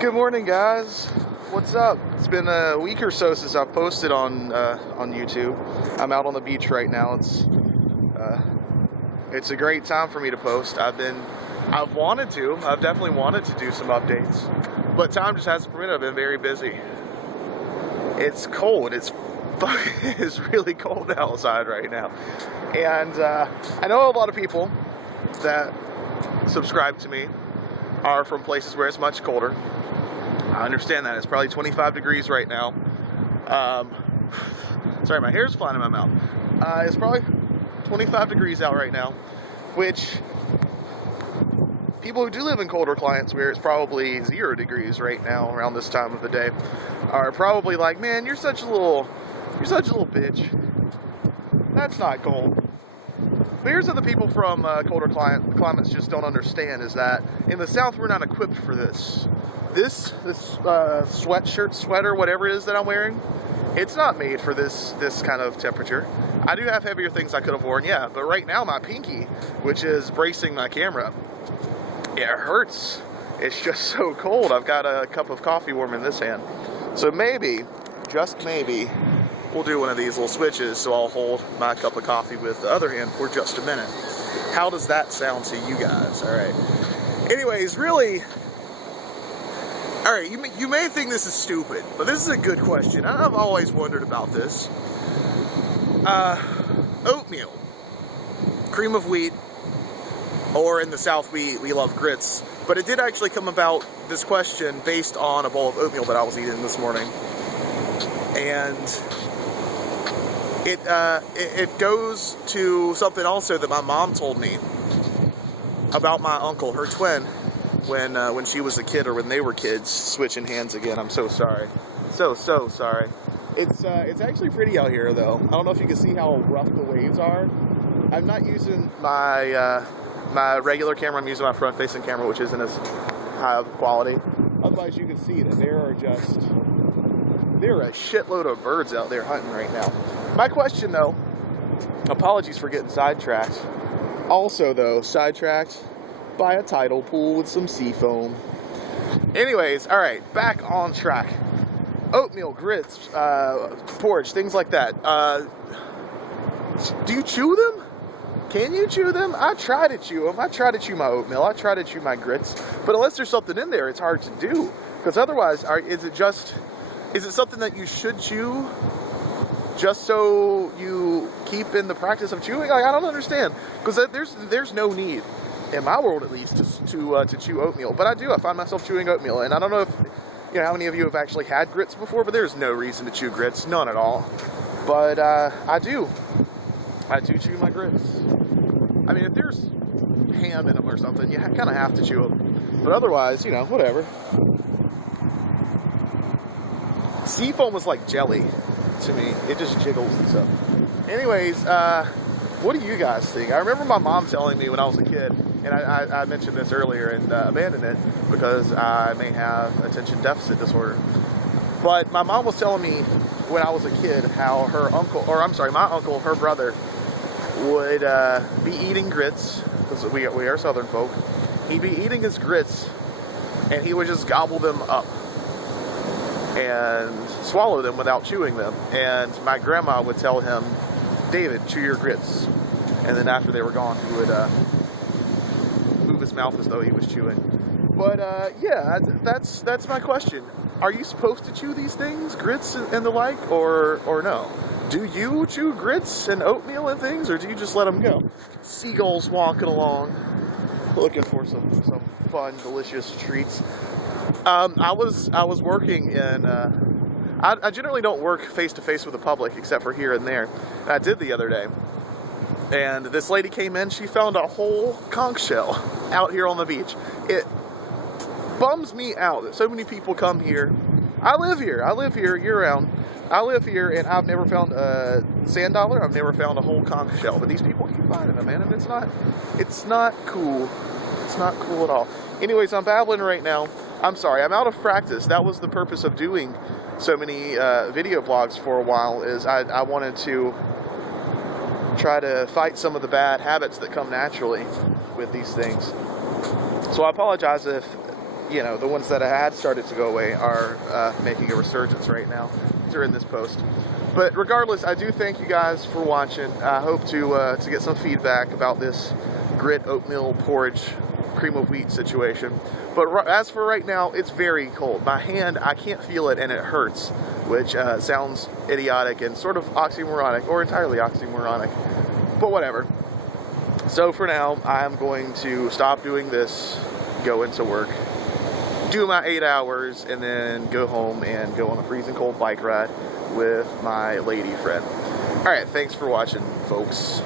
Good morning, guys. What's up? It's been a week or so since I've posted on YouTube. I'm out on the beach right now. It's a great time for me to post. I've definitely wanted to do some updates, but time just hasn't permitted. I've been very busy. It's cold. It's really cold outside right now, and I know a lot of people that subscribe to me are from places where it's much colder. I understand that. It's probably 25 degrees right now. Sorry, my hair's flying in my mouth. It's probably 25 degrees out right now, which people who do live in colder climates where it's probably 0 degrees right now around this time of the day are probably like, man, you're such a little bitch. That's not cold. But here's what the people from colder climates just don't understand is that in the South, we're not equipped for this. This sweatshirt, sweater, whatever it is that I'm wearing, it's not made for this kind of temperature. I do have heavier things I could have worn, yeah, but right now my pinky, which is bracing my camera, it hurts. It's just so cold. I've got a cup of coffee warm in this hand. So maybe, just maybe, we'll do one of these little switches, so I'll hold my cup of coffee with the other hand for just a minute. How does that sound to you guys? All right. Anyways, really, all right, you may think this is stupid, but this is a good question. I've always wondered about this. Oatmeal, cream of wheat, or in the South we love grits, but it did actually come about, this question, based on a bowl of oatmeal that I was eating this morning. And it goes to something also that my mom told me about my uncle, her twin, when she was a kid, or when they were kids. Switching hands again. I'm so sorry. So sorry. It's actually pretty out here, though. I don't know if you can see how rough the waves are. I'm not using my my regular camera. I'm using my front-facing camera, which isn't as high of quality. Otherwise, you can see that there are a shitload of birds out there hunting right now. My question, though, apologies for getting sidetracked. Also, though, sidetracked by a tidal pool with some sea foam. Anyways, all right, back on track. Oatmeal, grits, porridge, things like that. Do you chew them? Can you chew them? I try to chew them. I try to chew my oatmeal. I try to chew my grits. But unless there's something in there, it's hard to do. Because otherwise, is it something that you should chew just so you keep in the practice of chewing? Like, I don't understand. Because there's no need, in my world at least, to chew oatmeal. But I do. I find myself chewing oatmeal. And I don't know if, how many of you have actually had grits before, but there's no reason to chew grits. None at all. But I do. I do chew my grits. I mean, if there's ham in them or something, you kind of have to chew them. But otherwise, whatever. Sea foam was like jelly to me. It just jiggles and stuff. Anyways, what do you guys think? I remember my mom telling me when I was a kid, and I mentioned this earlier and abandoned it because I may have attention deficit disorder. But my mom was telling me when I was a kid how my uncle, her brother, would be eating grits, because we are Southern folk. He'd be eating his grits, and he would just gobble them up and swallow them without chewing them. And my grandma would tell him, David, chew your grits. And then after they were gone, he would move his mouth as though he was chewing. But yeah, that's my question. Are you supposed to chew these things, grits and the like, or no? Do you chew grits and oatmeal and things, or do you just let them go? Seagulls walking along, looking for some fun, delicious treats. I was working in. I generally don't work face to face with the public except for here and there. And I did the other day, and this lady came in. She found a whole conch shell out here on the beach. It bums me out that so many people come here. I live here year round. I live here, and I've never found a sand dollar. I've never found a whole conch shell. But these people keep finding them, man, and it's not cool. It's not cool at all. Anyways, I'm babbling right now. I'm sorry. I'm out of practice. That was the purpose of doing so many video blogs for a while. Is I wanted to try to fight some of the bad habits that come naturally with these things. So I apologize if you know, the ones that had started to go away are making a resurgence right now during this post. But regardless, I do thank you guys for watching. I hope to get some feedback about this grit oatmeal porridge cream of wheat situation. But as for right now, it's very cold. My hand, I can't feel it and it hurts, which sounds idiotic and sort of oxymoronic, or entirely oxymoronic, but whatever. So for now, I'm going to stop doing this, go into work, do my 8 hours, and then go home and go on a freezing cold bike ride with my lady friend. Alright, thanks for watching, folks.